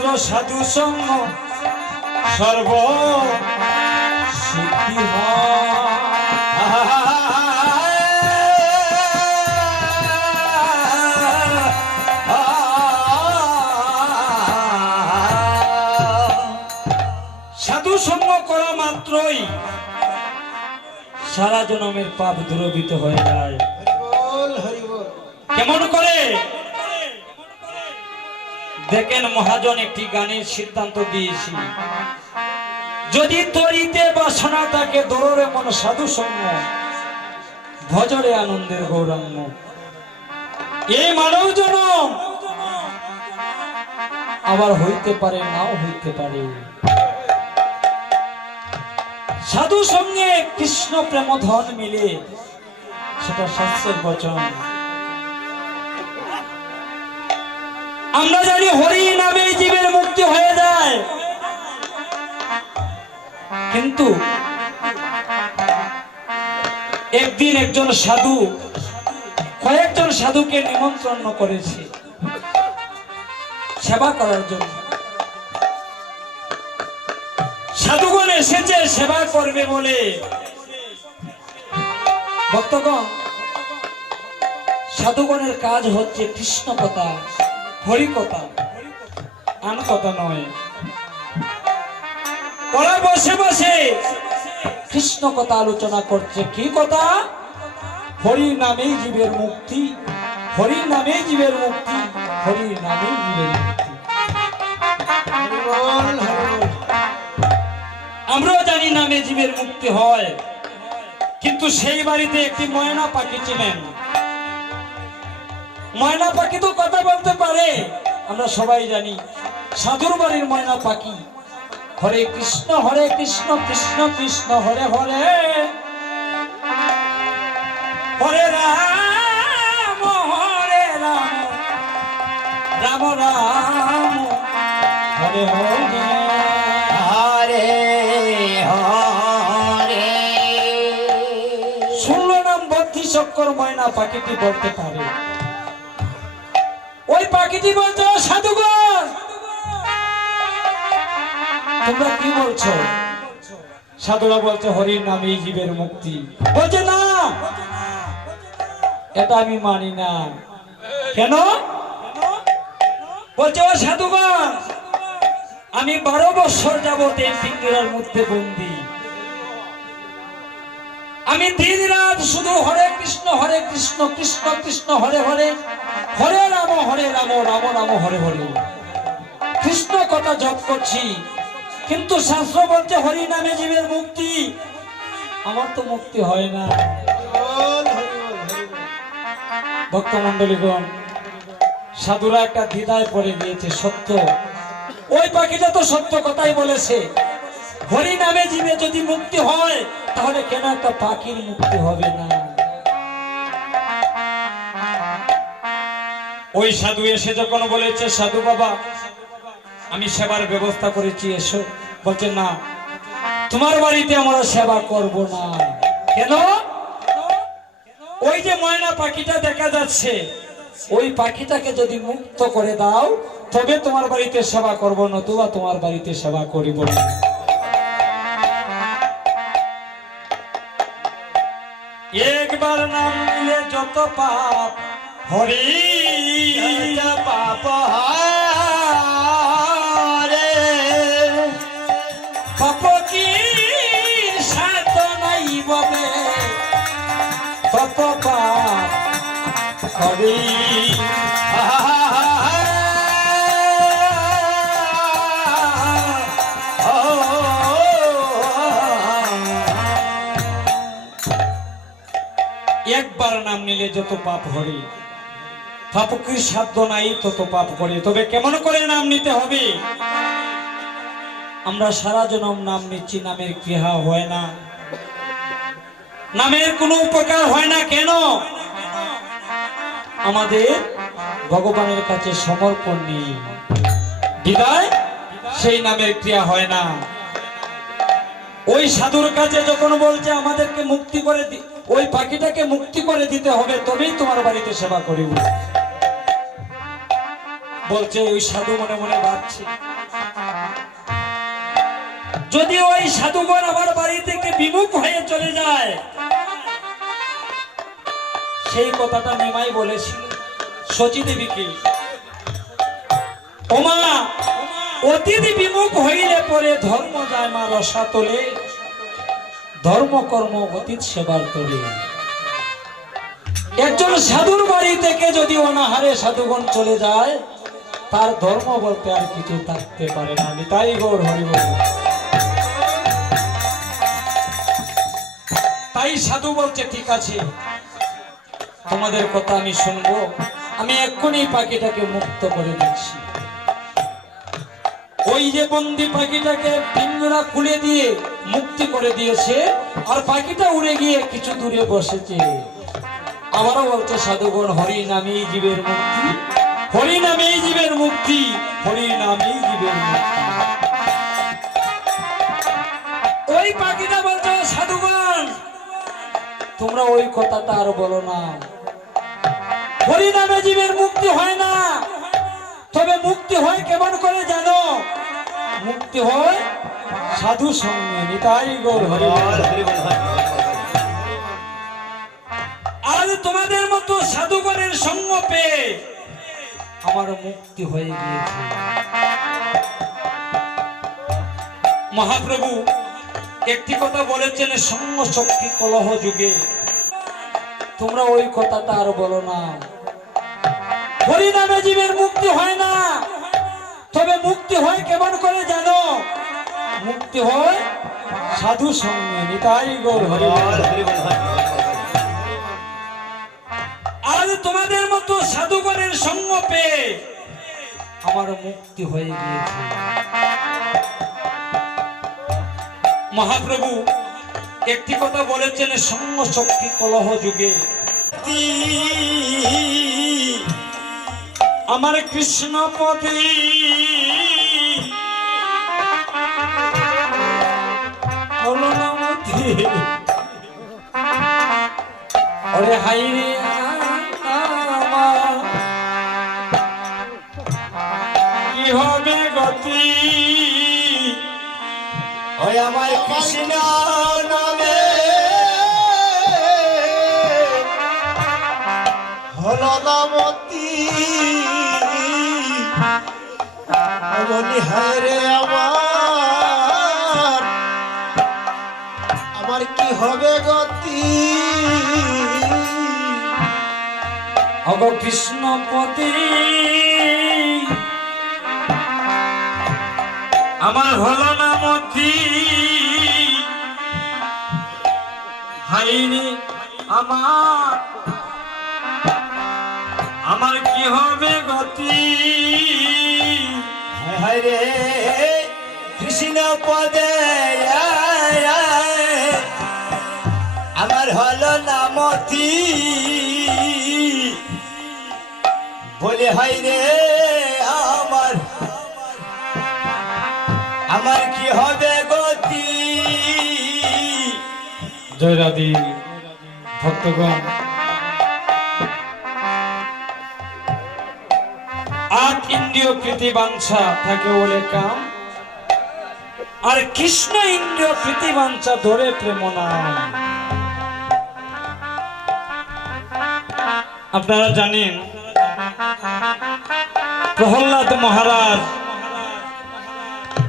মাত্র সাধু সঙ্গ সর্ব সিদ্ধি সাধু সঙ্গ করা মাত্রই সারা জনমের পাপ দূরীভূত হয়ে যায়। কেমন করে দেখেন, মহাজন একটি গানের সিদ্ধান্ত দিয়েছি, যদি তরিতে বাসনা থাকে দররে মন সাধু সঙ্গ ভজরে আনন্দের গৌরাঙ্গ। এই মানব জনম আবার হইতে পারে নাও হইতে পারে। সাধু সঙ্গে কৃষ্ণ প্রেম ধন মিলে, সেটা শাস্ত্রের বচন। আমরা জানি হরি নামে জীবের মুক্তি হয়ে যায়, কিন্তু একদিন একজন সাধু কয়েকজন সাধুকে নিমন্ত্রণ করেছে সেবা করার জন্য। সাধুগণ এসেছে সেবা করবে বলে। ভক্তগণ, সাধুগণের কাজ হচ্ছে কৃষ্ণ কথা, হরি কথা, আন কথা নয়। ওরা বসে বসে কৃষ্ণ কথা আলোচনা করছে। কি কথা? হরি নামেই জীবের মুক্তি, হরি নামেই জীবের মুক্তি, হরি নামেই জীবের মুক্তি। আমরাও জানি নামে জীবের মুক্তি হয়, কিন্তু সেই বাড়িতে একটি ময়না পাখি ছিলেন। ময়না পাখি তো কথা বলতে পারে, আমরা সবাই জানি। সাধুর বাড়ির ময়না পাখি হরে কৃষ্ণ কৃষ্ণ কৃষ্ণ হরে হরে, হরে রাম রাম রাম হরে হরে, হরে হরে। 16 নাম 32 অক্ষর ময়না পাখিটি বলতে পারে। ওই পাখিটি বলছে, সাধুগণ তোমরা কি বলছো? সাধুরা বলছে হরির নামেই জীবের মুক্তি। বলছে না, এটা আমি মানি না। কেন? বলছে, ও সাধুগণ, আমি 12 বছর যাবত এই পিঞ্জরার মধ্যে বন্দী। আমি দিন রাত শুধু হরে কৃষ্ণ কৃষ্ণ কৃষ্ণ হরে হরে, হরে রাম রাম রাম হরে হরে কৃষ্ণ কথা জপ করছি, কিন্তু শাস্ত্র বলছে হরি নামে জীবের মুক্তি। আমার তো মুক্তি হয় না। ভক্তমন্ডলীগণ, সাধুরা একটা দ্বিধায় পড়ে গিয়েছে। সত্য, ওই পাখিটা তো সত্য কথাই বলেছে। হরি নামে জীবে যদি মুক্তি হয়, তাহলে কেন একটা পাখির মুক্তি হবে না? ওই সাধু এসে যখন বলেছে, সাধু বাবা আমি সেবার ব্যবস্থা করেছি, এসো। বলছে না, তোমার বাড়িতে আমরা সেবা করব না। কেন? ওই যে ময়না পাখিটা দেখা যাচ্ছে, ওই পাখিটাকে যদি মুক্ত করে দাও তবে তোমার বাড়িতে সেবা করব, নতুবা তোমার বাড়িতে সেবা করিব না। একবার নাম নিলে যত পাপ হরি পাপ হরে, পাপ কি সাত নাই ববে তত পাপ হরি। একবার নাম নিলে যত পাপ হরে, পাপ কি সাধ্য নাই তত পাপ করে। তবে কেমন করে নাম নিতে হবে? আমরা সারা জনম নাম নিচ্ছি, নামের ক্রিয়া হয় না, নামের কোনো উপকার হয় না। কেন? আমাদের ভগবানের কাছে সমর্পণ নেই, বিদায় সেই নামের ক্রিয়া হয় না। ওই সাধুর কাছে যখন বলছে আমাদেরকে মুক্তি করে, ওই পাখিটাকে মুক্তি করে দিতে হবে, তবেই তোমার বাড়িতে সেবা করিব। বলছে ওই সাধু মনে মনে ভাবছে, যদি ওই সাধুগণ আমার বাড়ি থেকে বিমুখ হয়ে চলে যায়, সেই কথাটা নিমাই বলেছিল সচী দেবীকে, ওমা অতিথি বিমুখ হইলে পরে ধর্ম যায় মা রসা তোলে, ধর্ম কর্ম অতীত সেবার তোলে। একজন সাধুর বাড়ি থেকে যদি অনাহারে সাধুগণ চলে যায়, তার ধর্ম বলতে আর কিছু থাকতে পারে না। তাই গৌর হরি বল। তাই সাধু বলছে, ঠিক আছে তোমাদের কথা আমি শুনবো, আমি এক্ষুনি পাখিটাকে মুক্ত করে দিচ্ছি। ওই যে বন্দি পাখিটাকে পিঞ্জরা খুলে দিয়ে মুক্তি করে দিয়েছে, আর পাখিটা উড়ে গিয়ে কিছু দূরে বসেছে। আবারও বলছে সাধুগণ, হরি নামেই জীবের মুক্তি, হরি নামেই জীবের মুক্তি, হরি নামেই জীবের মুক্তি। ওই পাখিটা বলছে, সাধুগণ তোমরা ওই কথাটা আর বলো না, হরি নামে জীবের মুক্তি হয় না। তবে মুক্তি হয় কেমন করে জানো? মুক্তি হয় সাধু সঙ্গে। নিতাই গৌর হরি বল। আজ তোমাদের মতো সাধুগণের সঙ্গ পেয়ে আমার মুক্তি হয়ে গিয়েছে। মহাপ্রভু একটি কথা বলেছেন, সঙ্গ শক্তি কলহ যুগে। তোমরা ওই কথাটা আর বলো না, হরি নামে জীবের মুক্তি হয় না। তবে মুক্তি হয় কেমন করে জানো? মুক্তি হয় সাধু সঙ্গে। নিতাই গৌর হরি বল। আজ তোমাদের মতো সাধুগণের সঙ্গ পেয়ে আমার মুক্তি হয়ে গিয়েছে। মহাপ্রভু একটি কথা বলেছেন, সঙ্গ শক্তি কলহ যুগে। আমার কৃষ্ণ পদে ওরে হাই রে কি হবে গতি, ওই আমার কৃষ্ণ নামে হলো নামতি, বলি হায় রে আমার কি হবে গতি। অগ কৃষ্ণ পতি আমার হলো না মতি, হাইনি আমার কি হবে গতি। হায় রে কৃষ্ণ পদে আমার হলো নামতি, বলে হায় রে আমার কি হবে গতি। জয় রাধে ভক্তগণ, আট ইন্দ্রিয় প্রীতি বাঞ্ছা থাকে বলে কাম, আর কৃষ্ণ ইন্দ্রিয় প্রীতি বাঞ্ছা ধরে প্রেম নাম। আপনারা জানেন প্রহ্লাদ মহারাজ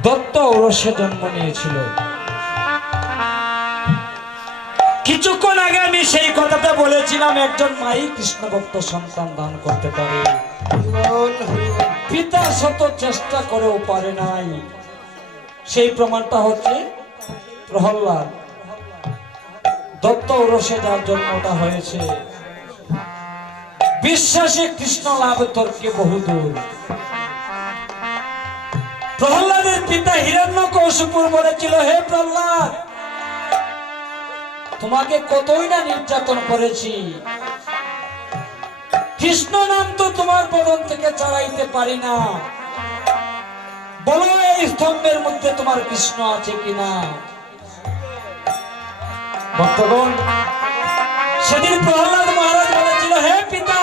দত্ত ঔরসে জন্ম নিয়েছিল। কিছুক্ষণ আগে আমি সেই কথাটা বলেছিলাম, একজন মাই কৃষ্ণ ভক্ত সন্তান দান করতে পারে, পিতা শত চেষ্টা করেও পারে নাই। সেই প্রমাণটা হচ্ছে প্রহ্লাদ দত্ত ঔরসে যার জন্মটা হয়েছে। বিশ্বাসে কৃষ্ণ লাভ তর্কে বহুদূর। প্রহ্লাদের পিতা হিরণ্যকশিপুর বলেছিল, হে প্রহ্লাদ তোমাকে কতই না নির্যাতন করেছি, কৃষ্ণ নাম তো তোমার বদন থেকে চালাইতে পারি না, বলো এই স্তম্ভের মধ্যে তোমার কৃষ্ণ আছে কিনা। ভক্তগণ, সেদিন প্রহ্লাদ মহারাজ বলেছিল, হে পিতা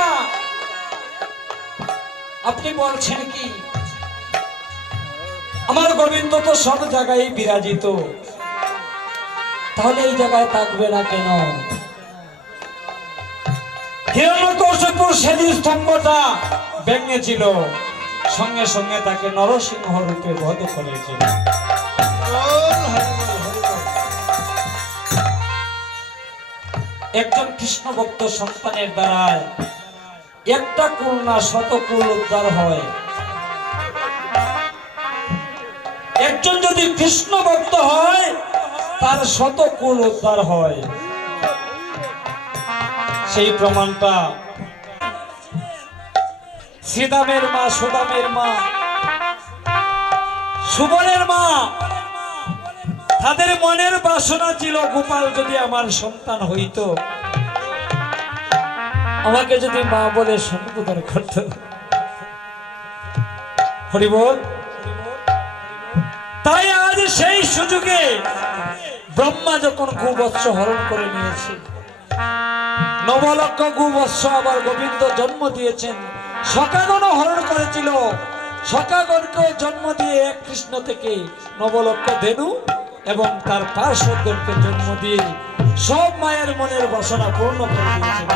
আপনি বলছেন কি আমার গোবিন্দ তো সব জায়গায় বিরাজিত, তাহলে এই জায়গায় থাকবে না কেন? হিরণ্যকশিপুর সেদিন স্তম্ভটা ভেঙেছিল, সঙ্গে সঙ্গে তাকে নরসিংহ রূপে বধ করেছিল। একজন কৃষ্ণ ভক্ত সন্তানের দ্বারায় একটা কুল না শত কুল উদ্ধার হয়। একজন যদি কৃষ্ণ ভক্ত হয় তার শত কুল উদ্ধার হয়। সেই প্রমাণটা শ্রীদামের মা, সুদামের মা, সুবলের মা, তাদের মনের বাসনা ছিল গোপাল যদি আমার সন্তান হইতো, আমাকে যদি মা বলে সম্বোধন করত। হরি বল। তাই আজ সেই সুযোগে ব্রহ্মা যখন গোবৎস হরণ করে নিয়েছে, নবলক্ষ গোবৎস আবার গোবিন্দ জন্ম দিয়েছেন। সখাগণও হরণ করেছিল, সখাগণকে জন্ম দিয়ে এক কৃষ্ণ থেকে নবলক্ষ ধেনু এবং তার পার্শ্বদকে জন্ম দিয়ে সব মায়ের মনের বাসনা পূর্ণ করে দিয়েছেন।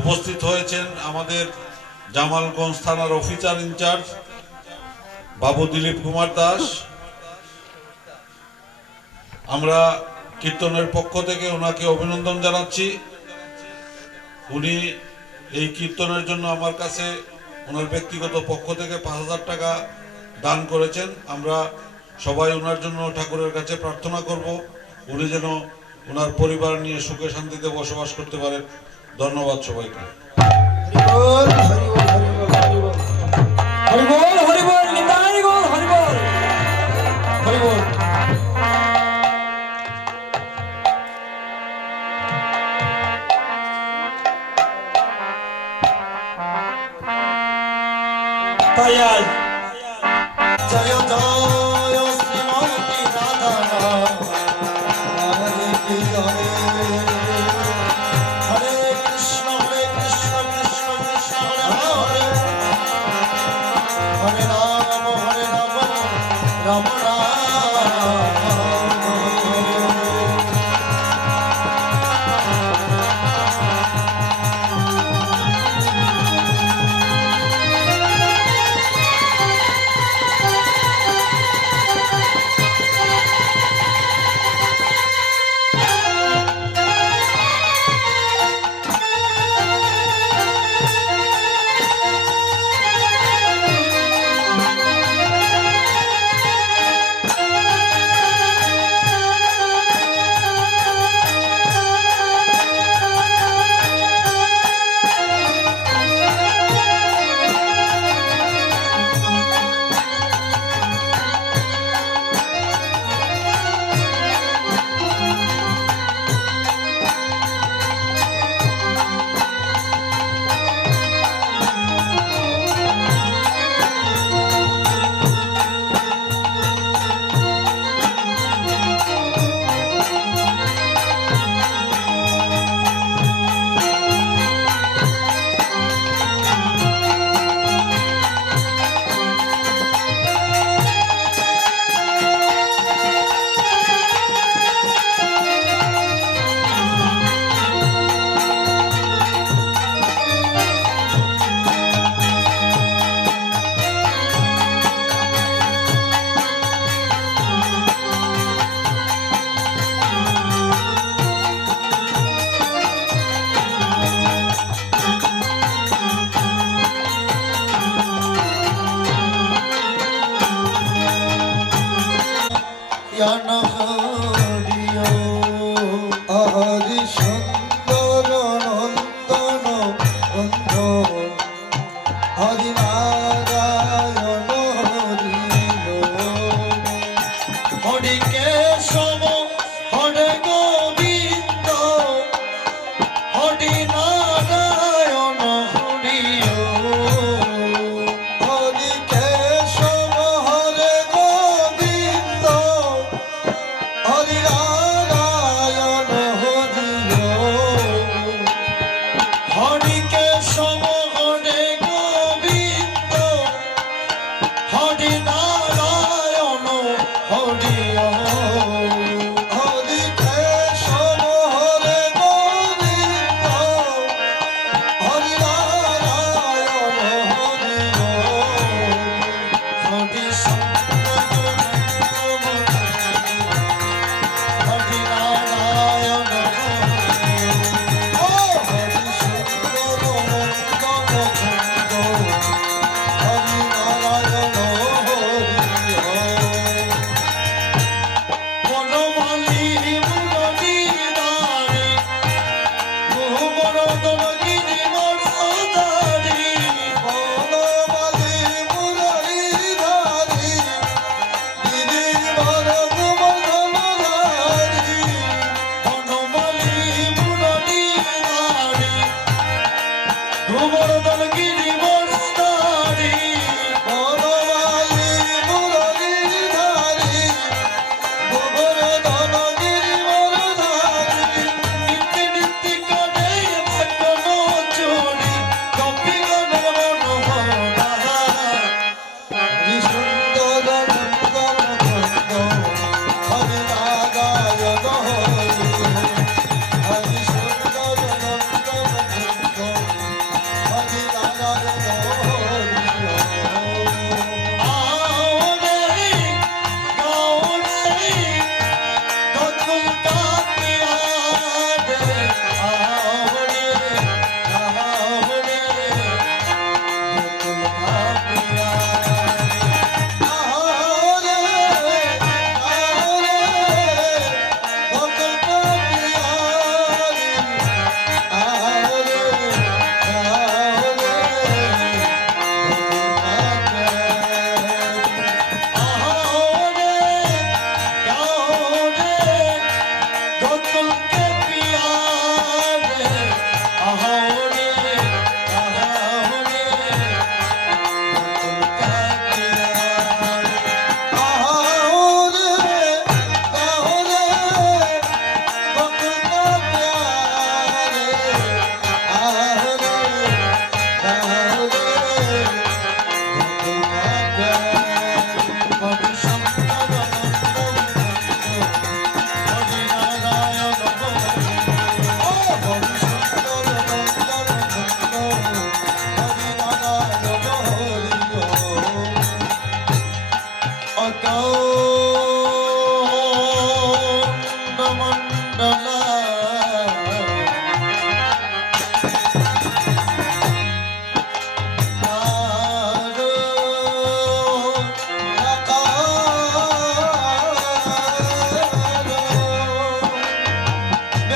উপস্থিত হয়েছেন আমাদের জামালগঞ্জ থানার অফিসার ইনচার্জ বাবু দিলীপ কুমার দাস। আমরা কীর্তনের পক্ষ থেকে ওনাকে অভিনন্দন জানাচ্ছি। উনি এই কীর্তনের জন্য আমার কাছে ওনার ব্যক্তিগত পক্ষ থেকে 5,000 টাকা দান করেছেন। আমরা সবাই ওনার জন্য ঠাকুরের কাছে প্রার্থনা করব উনি যেন ওনার পরিবার নিয়ে সুখে শান্তিতে বসবাস করতে পারেন। ধন্যবাদ সবাইকে। তাই আজ জয় জয় শ্রীমতী রাধা হরে জয় হরে কৃষ্ণ কৃষ্ণ কৃষ্ণ হরে হরে হরে রাম রাম রাম।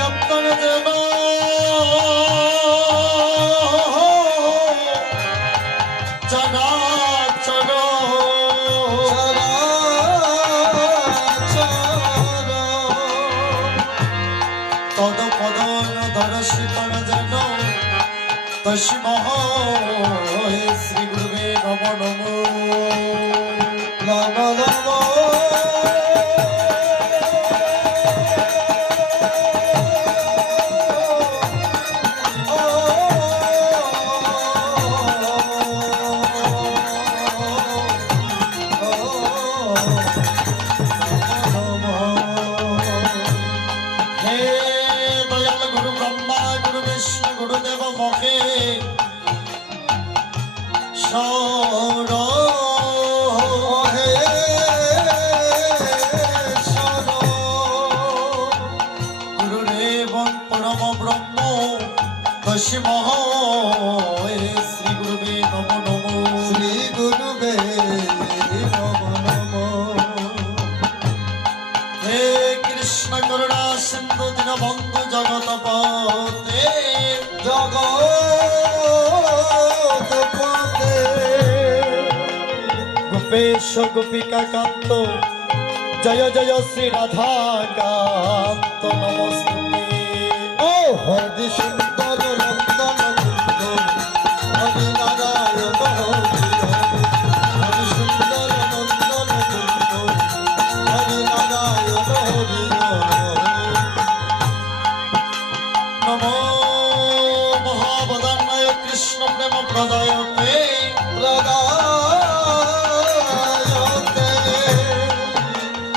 আপনার যেন চরাচর তদ পদন দর্শিতন যেন তস্মহ শ্রী গুরুবে নমো নমো নমো নমো হে দয়াল গুরু ব্রহ্মা গুরু বিষ্ণু গুরুদেব মহে সর হে সর গুরুদেব পরম ব্রহ্ম দশমহ শ্রী গুরুবে নমো নমো শ্রী গুরুবে নমো নমো হে কৃষ্ণ করুণা সিন্ধু দীনবন্ধু জগৎপতে জগৎপতে গোপেশ গোপিকা কান্ত জয় জয় শ্রী রাধা কান্ত নমস্তে ও হরি সুন্দর নন্দন হরি নারায়ণ হরি সুন্দর নন্দন হরি নারায়ণ হরি নমো মহাবদান্নায় কৃষ্ণ প্রেম প্রদায়তে প্রদায়তে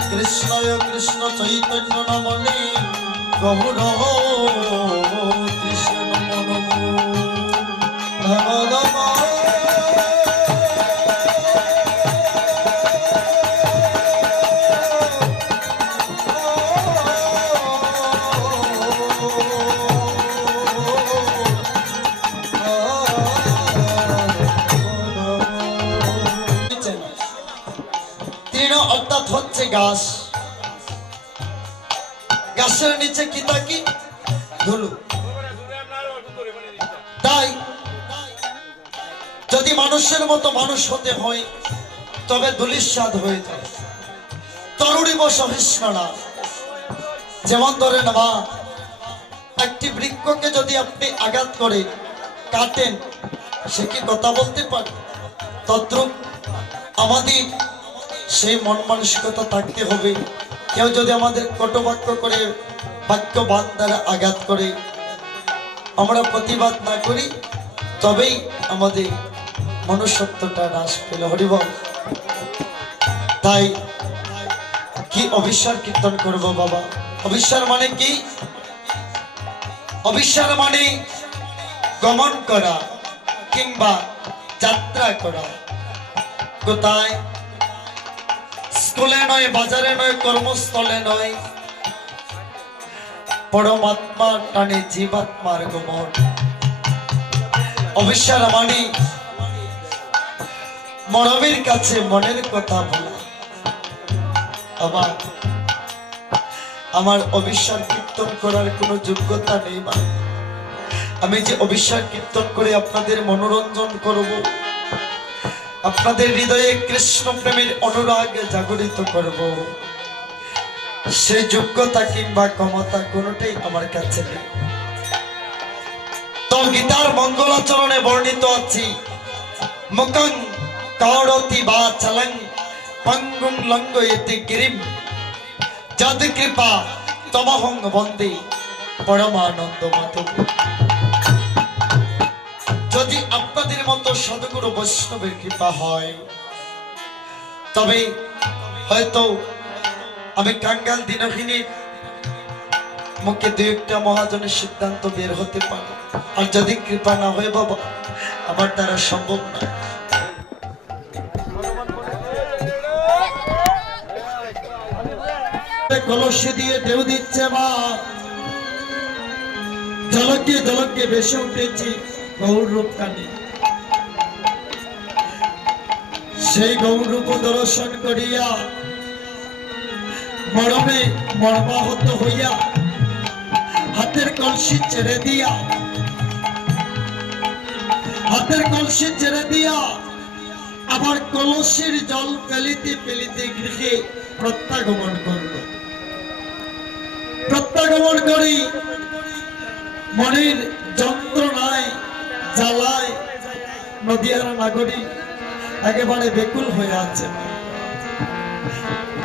কৃষ্ণয় কৃষ্ণ চৈতন্য নমনে গৌর কৃষ্ণ নমো নমো নমো নমো তৃণ অর্থাৎ হচ্ছে গাছ গাছের নিচে কি থাকি ধুলো তাই যদি মানুষের মতো মানুষ হতে হয় তবে ধুলির স্বাদ হয়ে যায় তরুণী সহিষ্ণু না যেমন ধরে নেওয়া একটি বৃক্ষকে যদি আপনি আঘাত করে কাটেন সে কি কথা বলতে পারে তদ্রূপ আমাদের সেই মন মানসিকতা থাকতে হবে কেউ যদি আমাদের কটবাক্য করে বাক্যবাদ দ্বারা আঘাত করে আমরা প্রতিবাদ না করি তবেই আমাদের মনুষ্যত্বটা হ্রাস পেল হরিবল তাই কি অবিশ্বাস কীর্তন করব বাবা অবিশ্বাস মানে কি অবিশ্বাস মানে গমন করা কিংবা যাত্রা করা কোথায় স্কুলে নয় বাজারে নয় কর্মস্থলে নয় পরমাত্মার টানে জীবাত্মার গমন অবিশ্বাস মানে মরবের কাছে মনের কথা বলা আমার অবিশ্বাস কীর্তন করার কোনো যোগ্যতা নেই মা আমি যে অবিশ্বাস কীর্তন করে আপনাদের মনোরঞ্জন করব আপনাদের হৃদয়ে কৃষ্ণ প্রেমের অনুরাগ জাগরিত করব সেই যোগ্যতা কিংবা ক্ষমতা কোনোটাই আমার কাছে নেই তো গীতার মঙ্গলাচরণে বর্ণিত আছে মুখং কারতি বা চলং পঙ্গুং লঙ্ঘয়তি গিরিম যদ কৃপা তমহং বন্দে পরমানন্দ মাধব যদি আপনাদের মতো সদ্গুরু বৈষ্ণবের কৃপা হয় তবে হয়তো আমি কাঙ্গাল দিনহীনের মুখে দু একটা মহাজনের সিদ্ধান্ত বের হতে পারে আর যদি কৃপা না হয় বাবা আমার দ্বারা সম্ভব না কলসি দিয়ে ঢেউ দিচ্ছে মা ঝলকে ঝলকে ভেসে উঠেছি গৌর রূপ কানে সেই গৌর রূপ দর্শন করিয়া মরমে মর্মাহত হইয়া কলসি ছেড়ে দিয়া আবার কলসির জল ফেলিতে ফেলিতে গৃহে প্রত্যাগমন করি মনের যন্ত্রণায় জ্বালায় নদিয়ার নাগরী একেবারে বেকুল হয়ে আছে।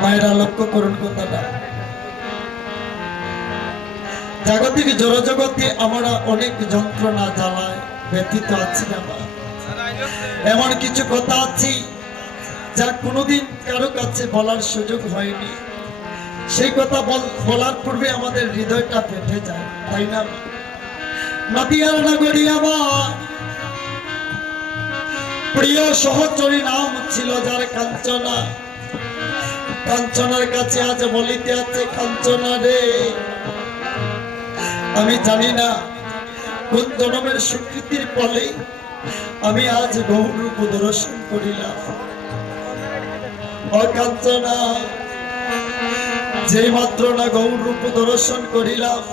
মায়েরা লক্ষ্য করুন কথাটা। জাগতিক জড়জগতে আমরা অনেক যন্ত্রণা জ্বালায় ব্যথিত আছি না মা। এমন কিছু কথা আছে যা কোনোদিন কারো কাছে বলার সুযোগ হয়নি, সেই কথা বলার পূর্বে আমাদের হৃদয়টা ফেটে যায়, তাই না? নদিয়ার নাগরী আমার প্রিয় সহচরী নাম ছিল যার কাঞ্চনা। কাঞ্চনার কাছে আজ বলিতে আছে, কাঞ্চনা রে, আমি জানি না কোন জন্মের স্বীকৃতির ফলে আমি আজ গৌর রূপ দর্শন করিলাম। ও কাঞ্চনা, যে মাত্র না গৌর রূপ দর্শন করিলাম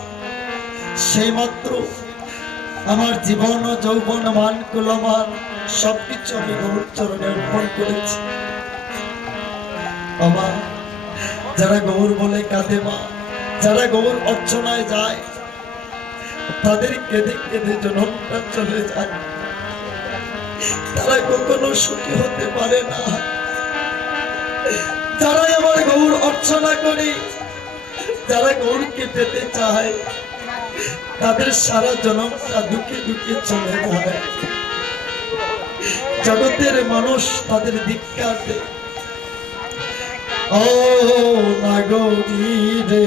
সেই মাত্র আমার জীবন যৌবন মান কুলমান সবকিছু আমি গৌর চরণে অর্পণ করেছি। বাবা, যারা গৌর বলে কাঁদে মা, যারা গৌর অর্চনায় যায় তাদের কেঁদে কেঁদে জনমটা চলে যায়, তারা কখনো সুখী হতে পারে না। যারা আমার গৌর অর্চনা করে, যারা গৌরকে পেতে চায়, তাদের সারা জনমটা দুঃখে দুঃখে চলে যায়। জগতের মানুষ তাদের ধিক্কার দেয়। ও নাগরী রে,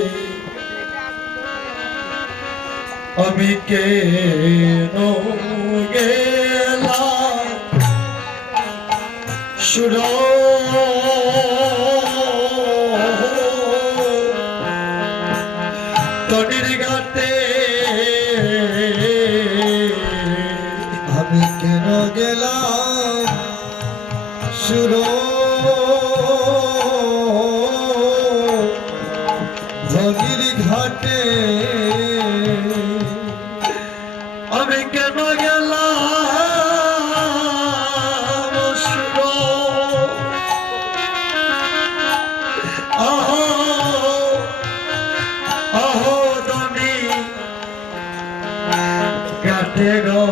আমি কেন গেলাম সুর তনির ঘাটে, আমি কেন গেলাম সুর ধনির ঘাটে, আমি কেন গেলাম সুর আহো আহো ধনি ঘাটে গো,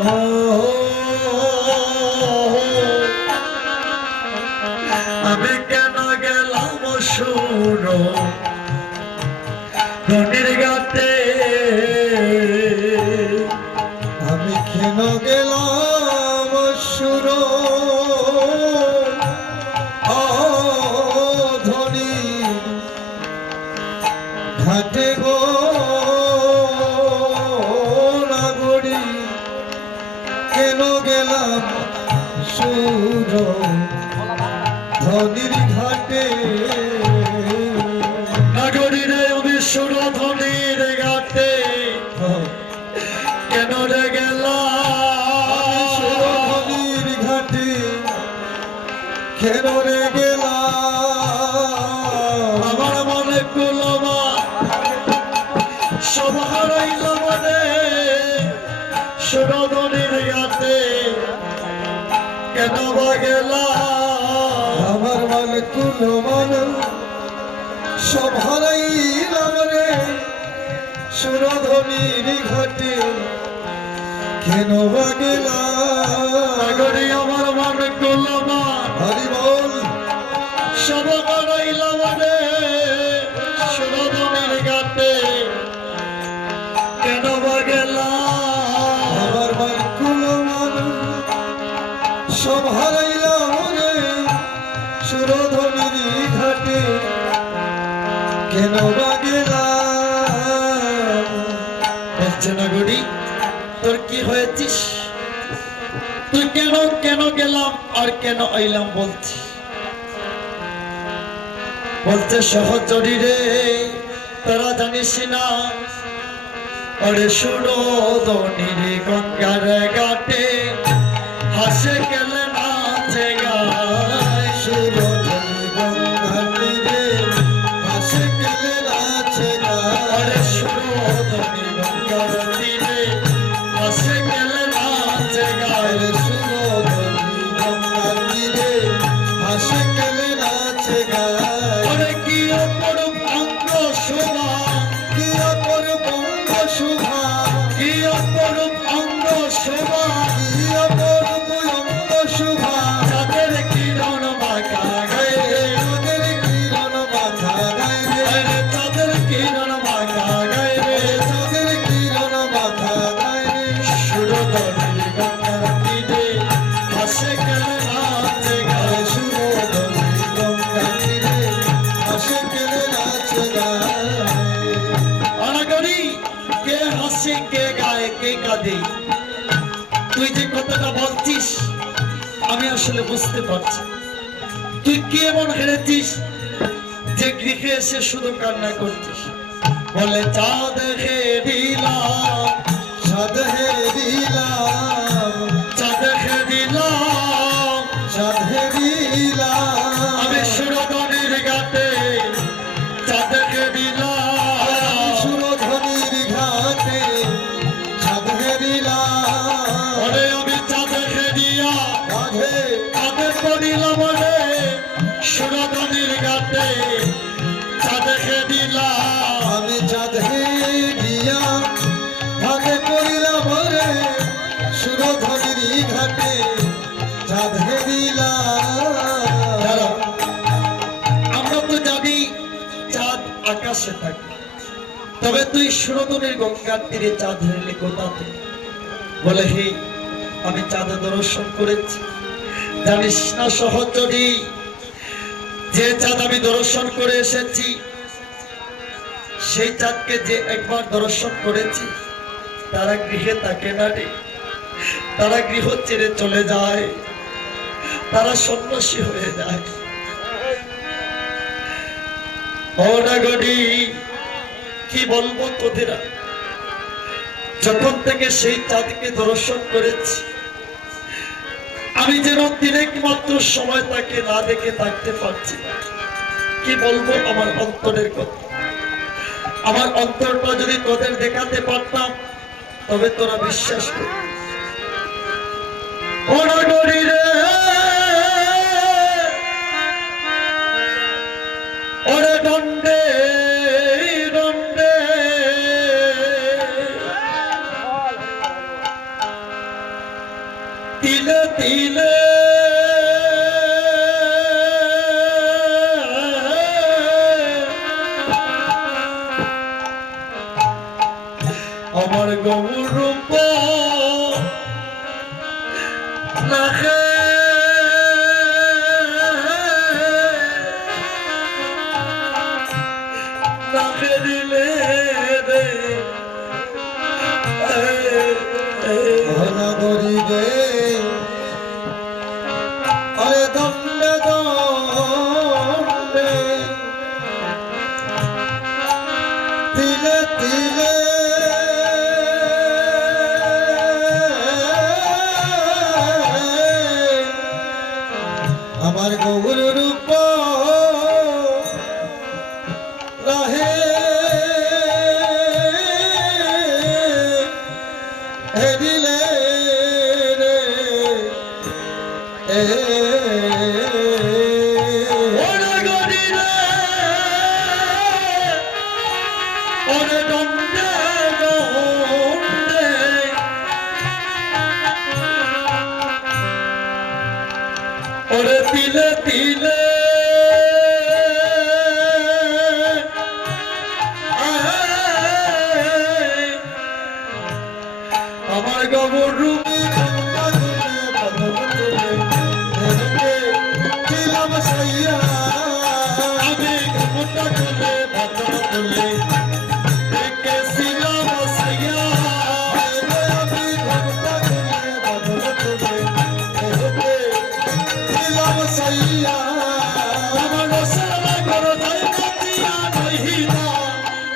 আমি কেন গেলাম সুর ধনির ঘাটে, আমি কেন গেলাম সুর ধনি ঘাটে গো নাগরী, কেন গেলাম সুর ধনির ঘাটে। নাগরী রে, আমি সুর ধনির ঘাটে কেন রে গেলাম, ধনির ঘাটে কেন রে গেলাম, আমার মনে কুলমা সব হারাইলাম রে, সুর ধনির ঘাটে কেন বা গেলাম, আমার মন কুলো মন সব হারাইলাম রে, সুরধনির ঘাটে কেন বা গেলাম। নাগরী আমার মনে কুলমা হরি বল, সব হারাইলাম রে, সুর ধনির ঘাটে কেন বা গেলাম, আমার মন কুলো মন সব হারাইলাম রে, সুরধনির ঘাটে কেন বা গেলাম। বলছে নাগরী, তোর কি হয়েছিস? তুই কেন কেন গেলাম আর কেন আইলাম বলছি? বলছে সহচরী রে, তোরা জানিস না, আরে সুরধনির গঙ্গার ঘাটে হাসে গেলে নাচে গায়, সুরধনি গঙ্গাতে রে হাসে গেলে নাচে গায়, আরে সুরধনির গঙ্গার তীরে হাসে গেলে নাচে গায় আরে সুরধনী গঙ্গার তীরে হাসে গেলে নাচে গায় ওরে কি অপরূপ অঙ্গ শোভা কি অপরূপ অঙ্গ শোভা কি অপরূপ অঙ্গ শোভা কি অপরূপ অঙ্গ শোভা চাঁদের কিরণ মাখা গায়ে তোদের কিরণ মাথা গায়ে রে আরে চাঁদের কিরণ মাখা গায়ে তোদের কিরণ মাথা গায়ে রে সুরধনী গঙ্গার তীরে হাসে গেলে নাচে গায় আরে সুরধনী গঙ্গার তীরে হাসে গেলে নাচে গায় অনাগরি কে হাসে কে গায় কে কাঁদে তুই যে কথাটা বলছিস আমি আসলে বুঝতে পারছি তুই কি এমন হেরেছিস যে গৃহে এসে শুধু কান্না করছিস বলে চাঁদ হে দিলাম সাদ হে দিলাম চাঁদ হে দিলাম সাদ হে দিলাম আমি সুরধনির গাতে চাঁদ হে দিলাম সুরধনীর ঘাটে সাদ হে দিলাম ওরে আমি চাঁদ হে দিয়া রাধে কাঁদে পড়িলাম রে সুরধনির গাতে চাঁদ হে দিলাম আমি চাঁদ হে দিয়া ভাগে পড়িলাম রে সুরধনীর ঘাটে চাঁদ হে দিলাম আমরা তো জানি চাঁদ আকাশে থাকে তবে তুই সুরধনির গঙ্গার তীরে চাঁদ হেরলি কোথাতে বলে হে আমি চাঁদ দর্শন করেছি জানিস না সহচরী যে চাঁদ আমি দর্শন করে এসেছি সেই চাঁদকে যে একবার দর্শন করেছি তারা গৃহে থাকে না রে তারা গৃহ ছেড়ে চলে যায় তারা সন্ন্যাসী হয়ে যায় অনাগরি কি বলবো তোদের আর? যখন থেকে সেই চাঁদকে দর্শন করেছি আমি যেন তিনেক মাত্র সময় তাকে না দেখে থাকতে পারছি না কি বলবো আমার অন্তরের কথা আমার অন্তরটা যদি তোদের দেখাতে পারতাম তবে তোরা বিশ্বাস করবি অনাগরি রে ওরে দণ্ডে দণ্ডে তিলে তিলে আমার গৌর রূপ লাখে লাখে দিলে রে অনাগরি রে আরে দণ্ডে দণ্ডে তিলে তিলে আমার গৌর রূপ রাহে হেরিলে রে অনাগরি রে ওরে দণ্ডে দণ্ডে ওরে তিলে তিলে আমার গবর রূপ দিলাম সাইয়া আমি ঘুমটা খুলে বদল করলে দেখেছিলাম সাইয়া আমি ঘন্টা করে বদল করে দিলাম সাইয়া আমার রসলা করো যাই কাটিয়া নহিনা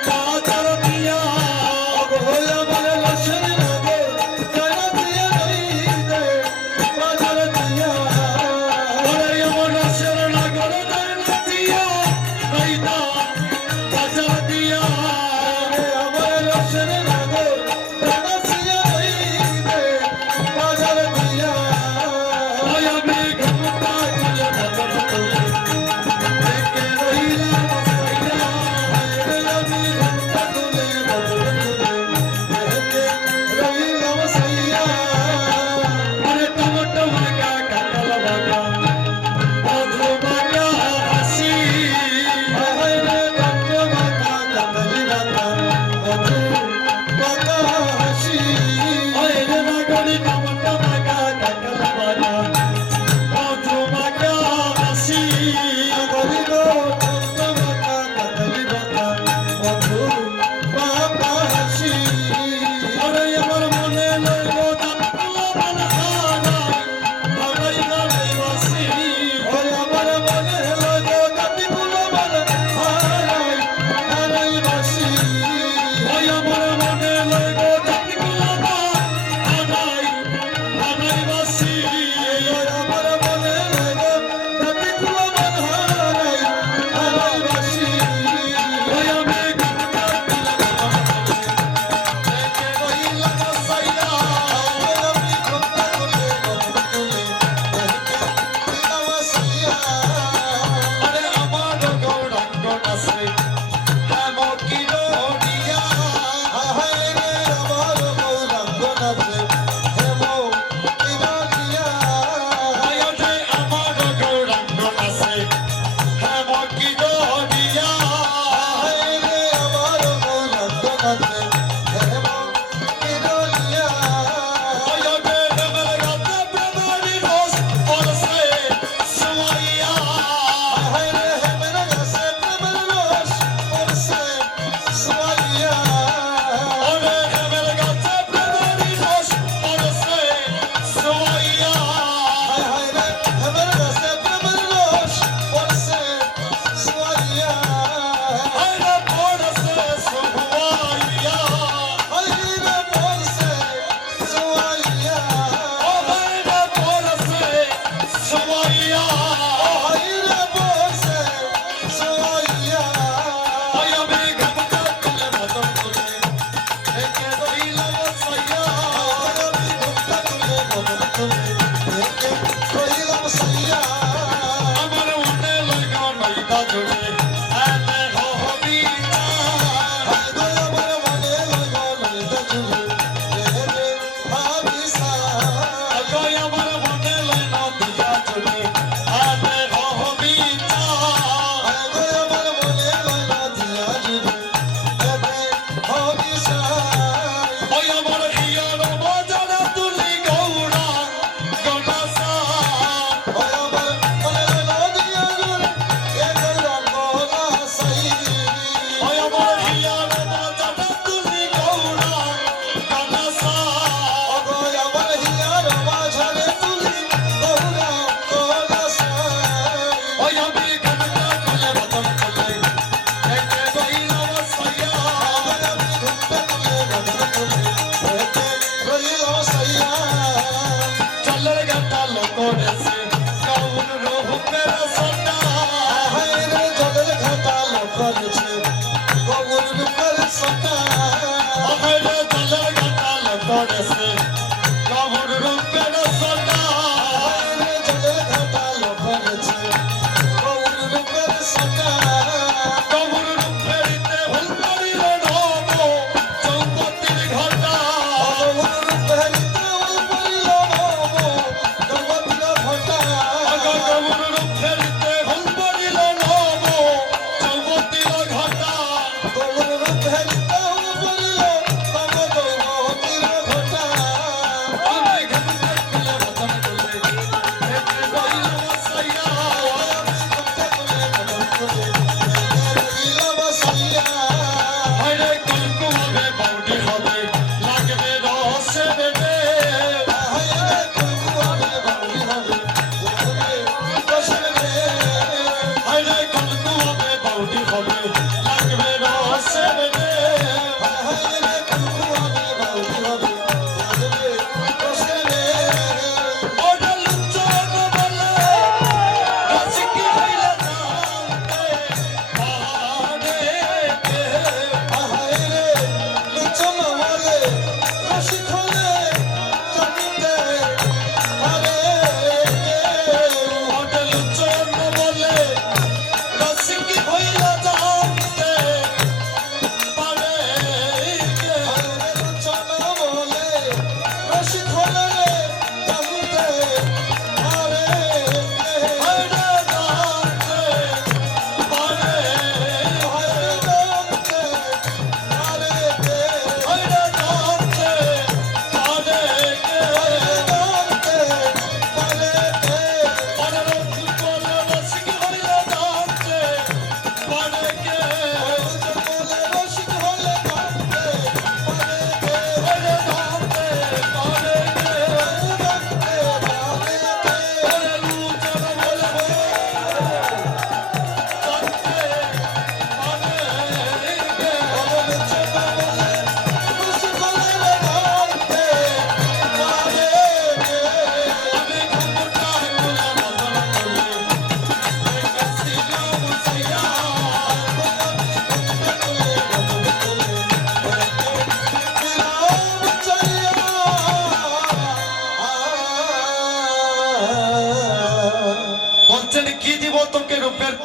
কাজর দিয়া হয়ে আমার রসের নগর জয় দিয়া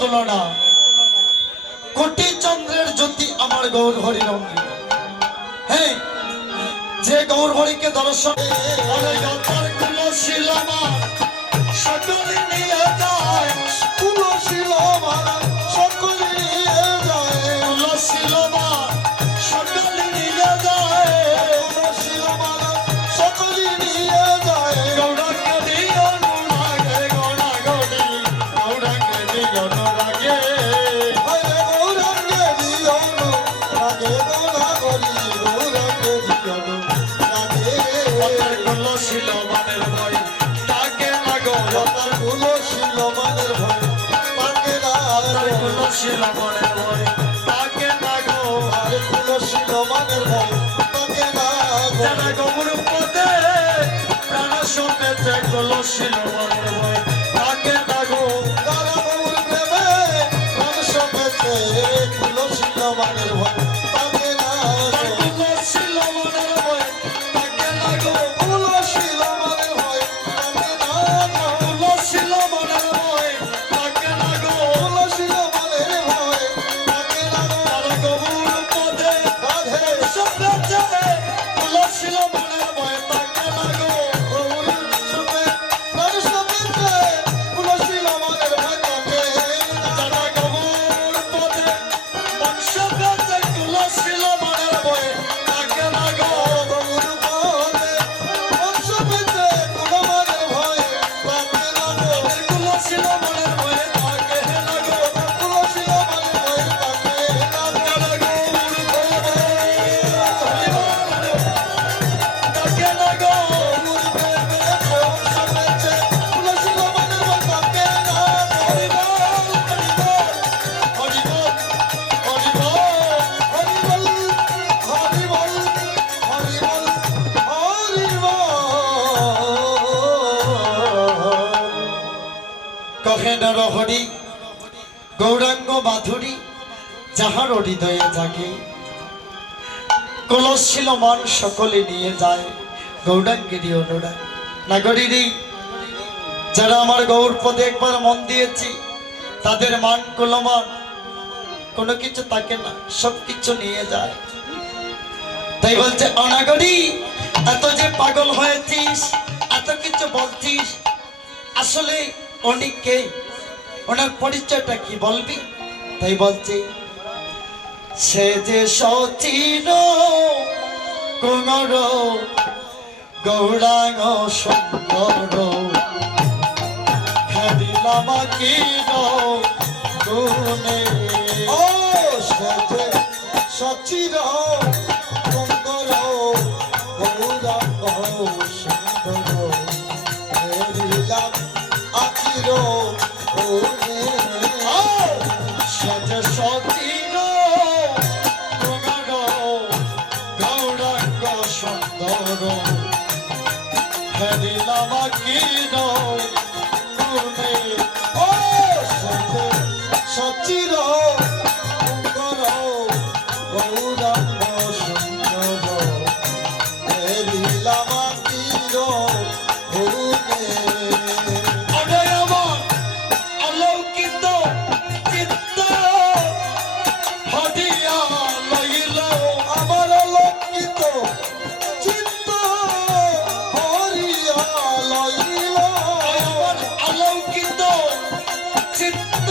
তুলনা, কোটি চন্দ্রের জ্যোতি আমার গৌর হরি রঙ্গিন। হ্যাঁ, যে গৌর হরিকে দর্শন সকলে নিয়ে যায়, কুলশীলমান সকলে নিয়ে যায়, কুলশীলমান সকলে নিয়ে যায়, কুলশীলমান সকলে নিয়ে যায়। গৌরাঙ্গে দিও অনুরাগে, গৌরাঙ্গে গৌরাঙ্গে দিও অনুরাগে, গৌরাঙ্গে দিও অনুরাগে, গৌরাঙ্গে দিও অনুরাগে। কুলশীলমানের ভয় তাকে না গো, কুলশীলমানের ভয় তাকে না, কুলশীলমানের ভয় তাকে না গো, কুলশীলমানের ভয় তাকে না। যারা গৌর পদে প্রাণ সমেতে, কুলশীলমানের ভয় তাকে না গো, যারা গৌর প্রেমে প্রাণ সমেতে, কুলশীলমানের ভয় তাকে না, কুলশীলমানের ভয় তাকে না গো, কুলশীলমানের ভয় তাকে না, কুলশীলমানের ভয় তাকে না গো, কুলশীলমানের ভয় তাকে না। যারা গৌর পদে রাধে সমেতে, কুলশীলমানের ভয় তাকে না গো, গৌর সমেতে প্রাণ সমেতে, কুলশীলমানের ভয় তাকে না। যারা গৌর পদে মন সমেতে, কুলশীলমানের ভয় তাকে না গো, গৌর পদে মন সমেতে, কুলশীলমানের ভয় তাকে না গো, কুলশীলমানের ভয় তাকে না গো, কুলশীলমানের ভয় তাকে না। যারা গৌর পদে তাকে না গো, গৌর প্রেমে মন সমেতে, কুলশীলমানের ভয় তাকে না। হরি বল, হরি বল, হরি বল, হরি বল, হরি বল, হরি বল, হরি বল। কহে নরহরি গৌরাঙ্গ মাধুরী, যাহার হৃদয়ে জাগে, কলশীলমান সকলে নিয়ে যায়, গৌরাঙ্গেরই অনুরাগ। নাগরীরই যারা আমার গৌর পদে একবার মন দিয়েছি, তাদের মান কুলমান কোনো কিছু থাকে না, সবকিছু নিয়ে যায়। তাই বলছে অনাগরী, এত যে পাগল হয়েছিস, এত কিছু বলছিস, আসলে অনেককে ওনার পরিচয়টা কি বলবি? তাই বলছে সে যে সচির কুমর গৌরাঙ্গ সুন্দর, খেলিলাম কি গুণে। ও সে যে সচির কুমর গৌরাঙ্গ সুন্দর, খেলিলাম আখির গুণে। ও সে যে সচির কুমর গৌরাঙ্গ সুন্দর, খেলিলাম আখির গুণে। ও সে যে সচির কুমর গৌরাঙ্গ সুন্দর, খেলিলাম আখির গুণে। অনয় আমার অলৌকিত চিত্ত হদিয়া লইল, আমার অলৌকিত চিত্ত হরিয়া লইল, আমার অলৌকিত চিত্ত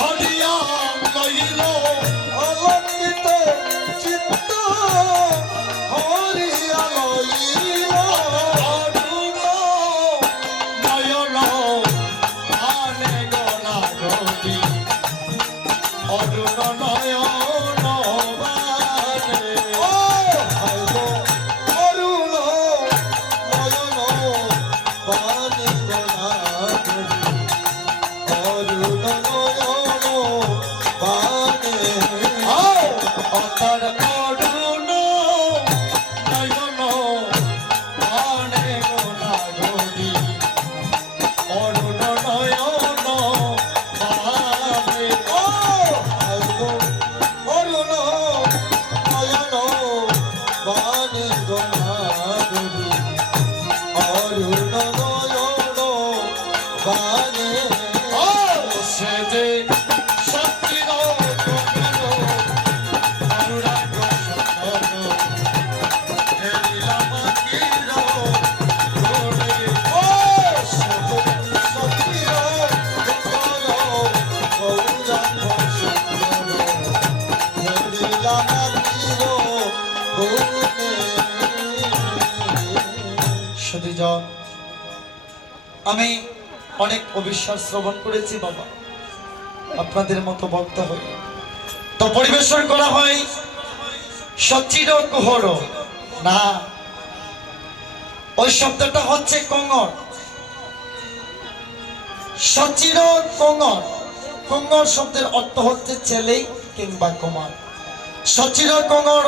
হরিয়া লইল, অলৌকিত চিত্ত হরিয়া লইল। অরুণ নয়ন আনে গলা গতি, অরুণ নয়ন বানে। ও হাইলো অরুণ নয়ন বানে গলা গতি, অরুণ নয়ন বানে। অতর অরুণ নয়ন বানে গলা গতি, অরুণ নয়ন বানে। ও হাইলো অরুণ নয়ন বানে গলা গতি, অরুণ নয়ন বানে। ও সে সুধীজন, আমি অনেক অবিশ্বাস শ্রবণ করেছি বাবা, আপনাদের মতো বক্তা হই তো পরিবেশন করা হয় সচির কুহর, না ওই শব্দটা হচ্ছে কঙ্গর। সচির কঙ্গর, কঙ্গর শব্দের অর্থ হচ্ছে ছেলে কিংবা কুমার। সচির কঙ্গর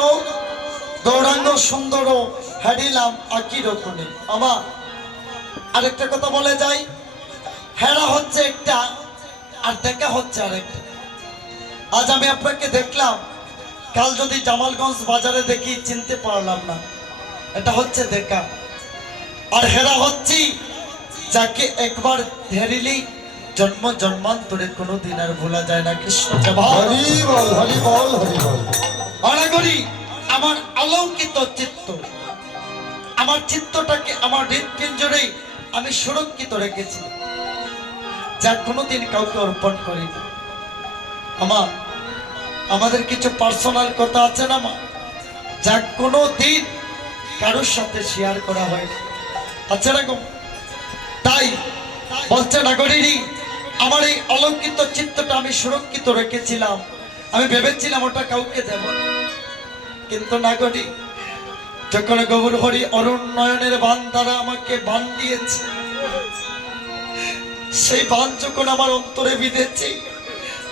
গৌরাঙ্গ সুন্দর হারিলাম আকির কোণে। আমার আরেকটা কথা বলে যাই, হেরা হচ্ছে একটা আর দেখা হচ্ছে আরেকটা। আজ আমি আপনাকে দেখলাম, কাল যদি জামালগঞ্জ বাজারে দেখি চিনতে পারলাম না, এটা হচ্ছে দেখা। আর হেরা হচ্ছি যাকে একবার ধরিলেই জন্ম জন্মান্তরে কোনোদিন আর ভোলা যায় না। কৃষ্ণ হরি বল, হরি বল, হরি বল। অনাগরি আমার আলৌকিত চিত্ত, আমার চিত্তটাকে আমার হৃৎপিঞ্জরেই আমি সুরক্ষিত রেখেছি, যা কোনোদিন কাউকে অর্পণ করি না। আমাদের কিছু পার্সোনাল কথা আছে না মা, যা কোনোদিন কারোর সাথে শেয়ার করা হয় আচ্ছা এরকম। তাই বলছে নাগরিনী, আমার এই অলৌকিত চিত্তটা আমি সুরক্ষিত রেখেছিলাম, আমি ভেবেছিলাম ওটা কাউকে দেব, কিন্তু নাগরিক যখন গৌর হরি অরুণ নয়নের বান দ্বারা আমাকে বান দিয়েছে, সেই বান যখন আমার অন্তরে বিঁধেছে,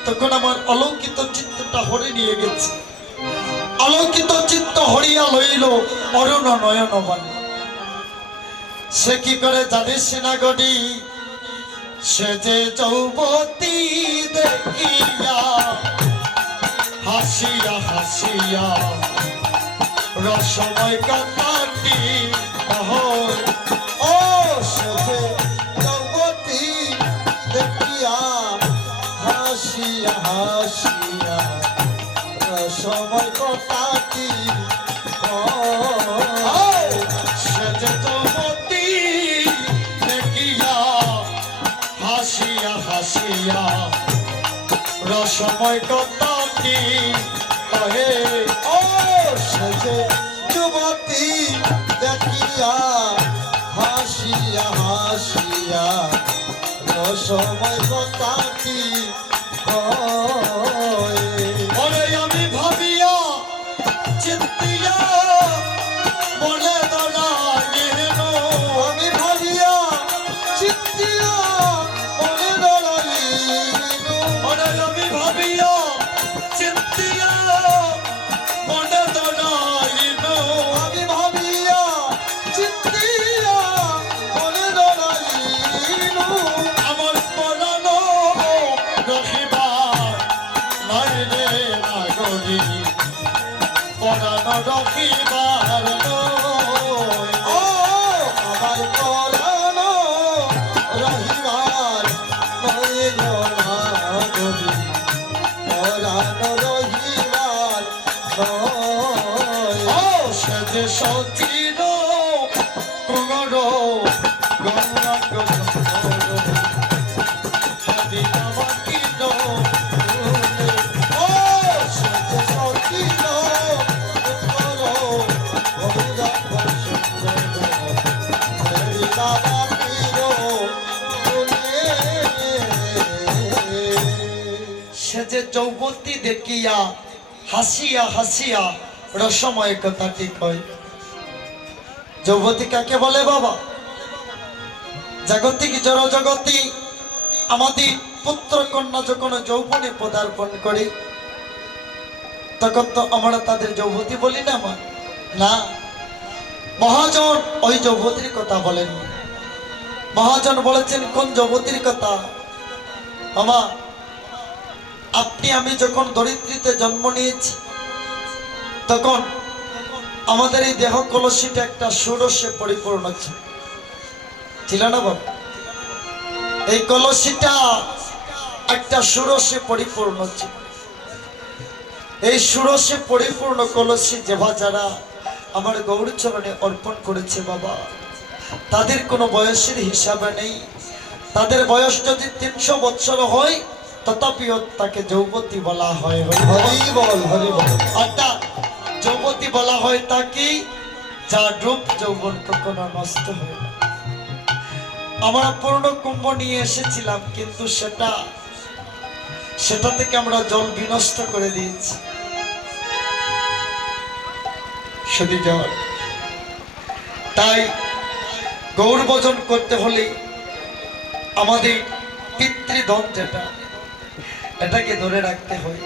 তখন আমার অলৌকিত চিত্তটা হরে নিয়ে গেছে। অলৌকিত চিত্ত হরিয়া লইল অরুণ নয়ন বান। সে কি করে জানিস নাগরি, সে যে যৌবতী দেখিয়া হাসিয়া হাসিয়া রসময় কাটাটি ও সে যৌবতী দেখিয়া হাসিয়া হাসিয়া সময় কটাটি সে যে যৌবতী দেখিয়া হাসিয়া হাসিয়া রসময় কাটাটি কহে। ও সে যে যুবতী দেখিয়া হাসিয়া হাসিয়া সময় কটাটি ওরে আমি ভাবিয়া চিন্তিয়া মনে দাঁড়াইল, আমি ভাবিয়া চিত্তিয়া মনে দাঁড়াইল। ওরে আমি ভাবিয়া চিন্তিয়া মনে দাঁড়াইল, আমি ভাবিয়া চিত্তিয়া মনে দাঁড়াইল। আমার পরানো রহিবার নাই রে নাগরি, পরানো রহিবার নয়। ও আমার পরানো রহিবার নয় গো নাগরি, পরানো রহিবার নয়। ও সে যে সচির কুমার গৌরাঙ্গ সুন্দর হারিলাম আকির কোণে। ও সে যে সচির উত্তর গৌরাঙ্গ সুন্দর হরিলাম আকির কোণে। সে যে যৌবতী দেখিয়া হাসিয়া হাসিয়া রসময় কথাটি কয়। যৌবতী কাকে বলে বাবা? জাগতিক জড়জগতি আমাদের পুত্র কন্যা যখন যৌবনে পদার্পণ করে, তখন তো আমরা তাদের যৌবতী বলি না মা, না। মহাজন ওই যৌবতীর কথা বলেন। মহাজন বলেছেন কোন যৌবতীর কথা? আমা আপনি আমি যখন দরিদ্রীতে জন্ম নিয়েছি, তখন আমাদের এই দেহ কলসিটা একটা ষোড়শে পরিপূর্ণ ছিল না বাবা? এই কলসিটা একটা ষোড়শে পরিপূর্ণ ছিল। এই ষোড়শে পরিপূর্ণ কলসি যেভা যারা আমার গৌরচরণে অর্পণ করেছে বাবা, তাদের কোনো বয়সের হিসাবে নেই। তাদের বয়স যদি 300 বৎসর হয়, তথাপিও তাকে যৌবতী বলা হয়। হরি বল, হরি বল। অর্থাৎ যৌবতী বলা হয় তাকে যার রূপ যৌবন কখনো নষ্ট হয় না। আমরা পূর্ণ কুম্ভ নিয়ে এসেছিলাম, কিন্তু সেটা থেকে আমরা জল বিনষ্ট করে দিয়েছি। শুধু জল। তাই গৌর ভজন করতে হলে আমাদের পিতৃধন যেটা, এটাকে ধরে রাখতে হয়।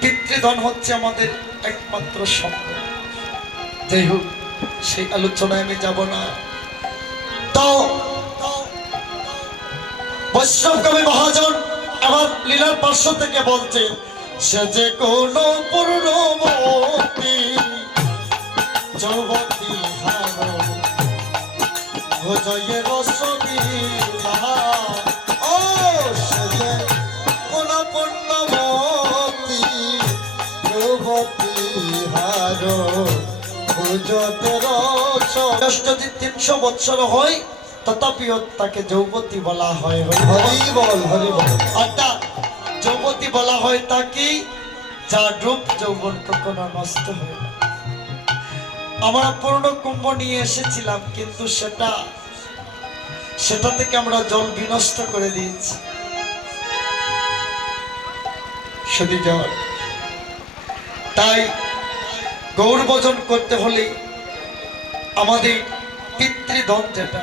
পিতৃধন হচ্ছে আমাদের একমাত্র সম্পদ। যাই হোক, সেই আলোচনায় আমি যাব না। তো বৈষ্ণব কবি মহাজন আমার লীলার পার্শ্ব থেকে বলছে, সে যে কোন পূর্ণবতী যুবতী হারো ভোজয়ে রসগীলা। ও সে যে কোন পূর্ণবতী যুবতী হারো ভোজতে রস। যদি 300 বৎসর হয় তথাপিও তাকে যৌবতী বলা হয়। হরি বল, হরি বল। অর্থাৎ যৌবতী বলা হয় তাকে যার রূপ যৌবন কখনো নষ্ট হয় না। আমরা পূর্ণ কুম্ভ নিয়ে এসেছিলাম, কিন্তু সেটা থেকে আমরা জল বিনষ্ট করে দিয়েছি। শুধু জল। তাই গৌর ভজন করতে হলে আমাদের পিতৃধন যেটা,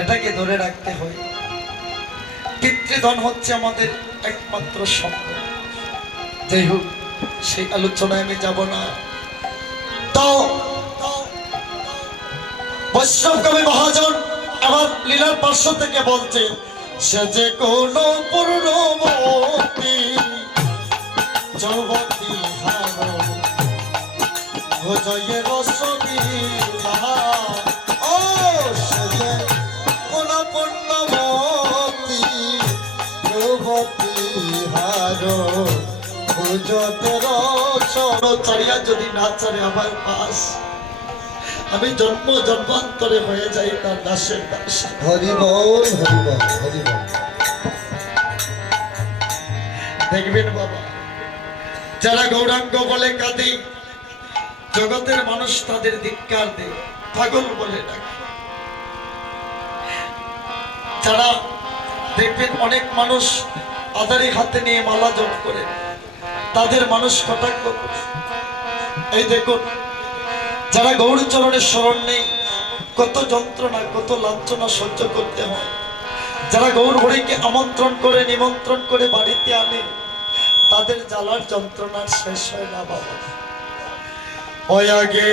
এটাকে ধরে রাখতে হয়। পিতৃধন হচ্ছে আমাদের একমাত্র সম্পদ। যাই হোক, সেই আলোচনায় আমি যাব না। তো বৈষ্ণব কবি মহাজন আমার লীলার পার্শ্ব থেকে বলছে, সে যে কোন পূর্ণবতী যুবতী হারো ভোজয়ে রসগীলা। ও সে যে কোন পূর্ণবতী যুবতী হারো ভোজতে রস। চারিয়া যদি না চারে আমার পাশ, আমি জন্ম জন্মান্তরে হয়ে যাই তার দাসের দাস। হরি বল, হরি বল, হরি বল। দেখবেন বাবা, যারা গৌরাঙ্গ বলে কাঁদে, জগতের মানুষ তাদের ধিক্কার দেয়, পাগল বলে ডাকে। যারা দেখবেন অনেক মানুষ আদারি হাতে নিয়ে মালা জপ করে, তাদের মানুষ কটাক্ষ করে। এই দেখুন, যারা গৌর চরণের শরণ নেই, কত যন্ত্রণা কত লাঞ্ছনা সহ্য করতে হয়। যারা গৌর হরিকে আমন্ত্রণ করে নিমন্ত্রণ করে বাড়িতে আনে, তাদের জ্বালার যন্ত্রণার শেষ হয় না বাবা। ওই আগে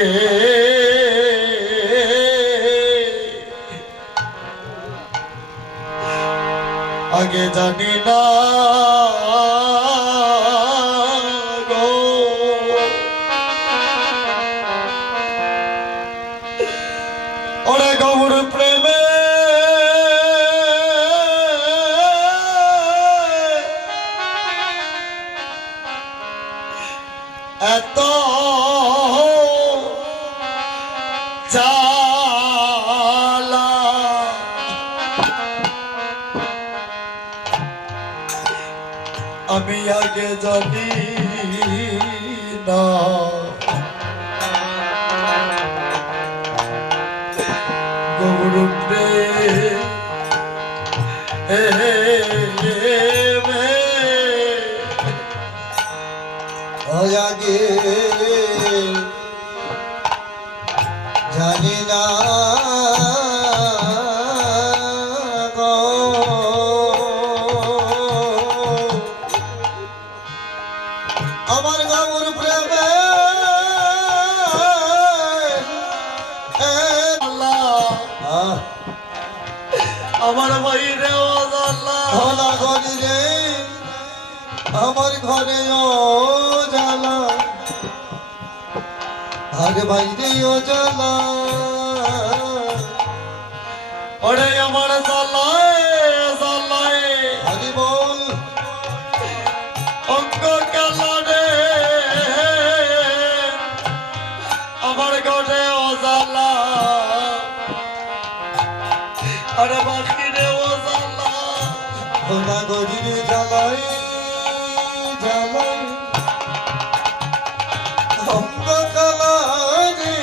আগে জানি না গো, ওরে গৌর প্রেমে এত জ্বালা, আমি আগে জানি না। গৌর প্রেমে আগে জানি না গো, আমার গৌর প্রেমে আমার বাইরে হলা গরি রে, আমার ঘরে ও জ্বালা, আর বাইরে ও জ্বালা। ওরে আমার জ্বালায় জ্বালায় হরি বল, অঙ্গ কালা রে, আমার ঘরে ও জ্বালা, আরে বাকি রে ও জ্বালা। হলা গরি রে জ্বালাই জ্বালাই, অঙ্গ কালা রে,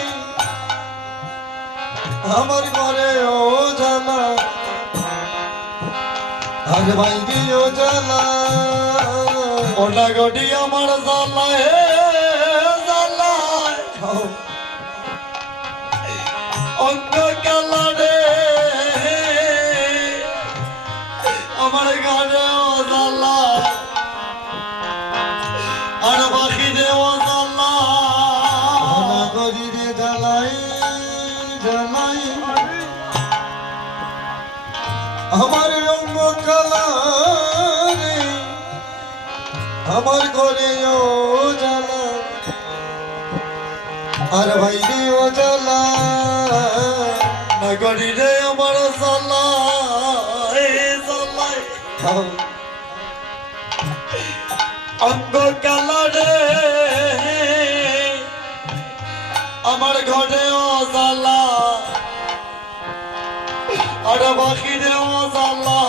আমার ঘরে ও জ্বালা। আর বাইরেও জ্বালা ওটা গটি আমার জ্বালায় জ্বালায় অঙ্গ কালারে আমার ঘরে ও জ্বালায় আর বাকিরে ও জ্বালায় গরিরে জ্বালাই জ্বালাই আমার রঙ কালারে আমার ঘরেও জ্বালা আর বাইরেও জ্বালা নগরীরে আমার জ্বালায় জ্বালায় অঙ্গ কালারে আমার ঘরে ও জ্বালা আর বাকিরে ও জ্বালা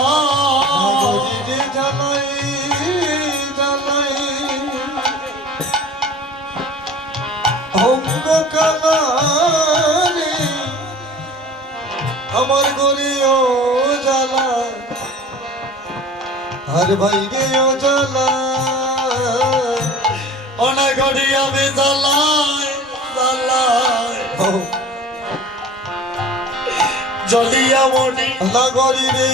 গরিরে জ্বালাই জ্বালাই অঙ্গ কালারে আমার ঘরেও জ্বালা আর বাইরেও জ্বালা অনাগরি আমি জ্বালায় জ্বালায় জ্বলিয়া মনে নাগরি রে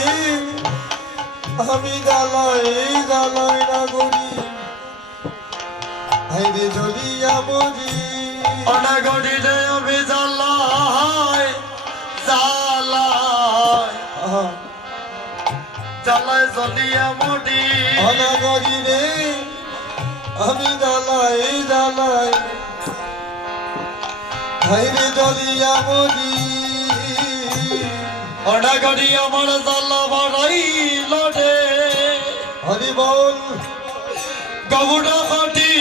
আমি জ্বালাই জ্বালাই নাগরি হাইরে জ্বলিয়া মরি অনাগরি রে আমি জ্বালায় জ্বালায় জ্বালায় জ্বলিয়া মরি অনাগরি রে আমি জ্বালাই জ্বালাই হাইরে জ্বলিয়া মরি অনাগরি আমার জ্বালা বাড়াইল রে হরি বল গবুড়া কাটি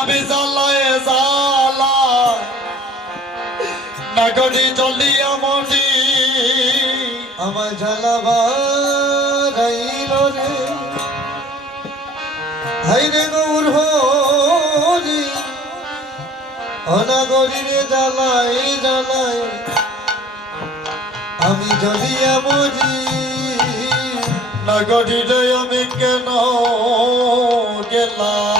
আমি জ্বালায় জ্বালায় নাগরি জ্বলিয়া মরি আমার জ্বালাবারাইল রে হাইরে গৌর হরি অনাগরি রে জ্বালাই জ্বালাই আমি জ্বলিয়া মরি নগরীরে আমি কেন গেলাম